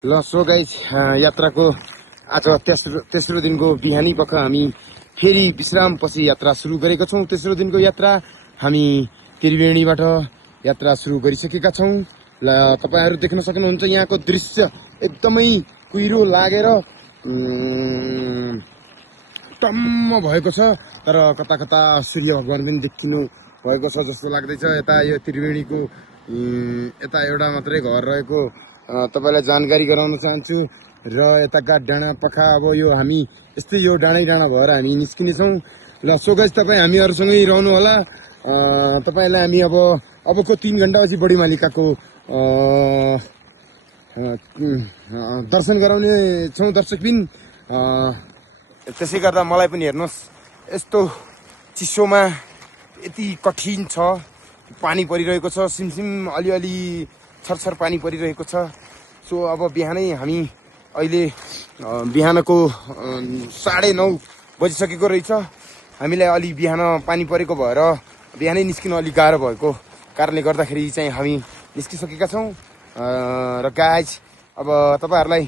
ल so guys यात्राको आज तेस्रो दिनको बिहानी पख हामी फेरि विश्रामपछि यात्रा सुरु गरेका छौं। तेस्रो दिनको यात्रा हामी त्रिवेणीबाट यात्रा सुरु गरिसकेका छौं। ल तपाईहरु देख्न सक्नुहुन्छ यहाँको दृश्य एकदमै कुहिरो लागेर टम्म भएको छ, तर कता कता सूर्य भगवान पनि देखिनु भएको छ जस्तो लाग्दैछ। यता यो त्रिवेणीको यता एउटा मात्रै घर रहेको तपाईलाई जानकारी गराउन चाहन्छु। र यताका डाँडा पखा अब यो हामी यस्तै यो डाँडै डाँडा भएर हामी निस्किने छौं। ल सो गाइस तपाई हामीहरुसँगै रहनु होला। तपाईलाई हामी अबको 3 घण्टापछि बडी मालिकाको दर्शन गराउने छौं दर्शकबिन। त्यसै गर्दा मलाई पनि हेर्नुस्, यस्तो चिसोमा यति कठिन छ। पानी परिरहेको छ, सिमसिम अलिअलि छरछर पानी परिरहेको छ। सो अब बिहानै हामी अहिले बिहानको 9:30 बजिसकेको रहेछ। हामीलाई अलि बिहान पानी परेको भएर बिहानै निस्किन अलि गाह्रो भएको कारणले गर्दाखेरि चाहिँ हामी निस्किसकेका छौं। र गाइज अब तपाईहरुलाई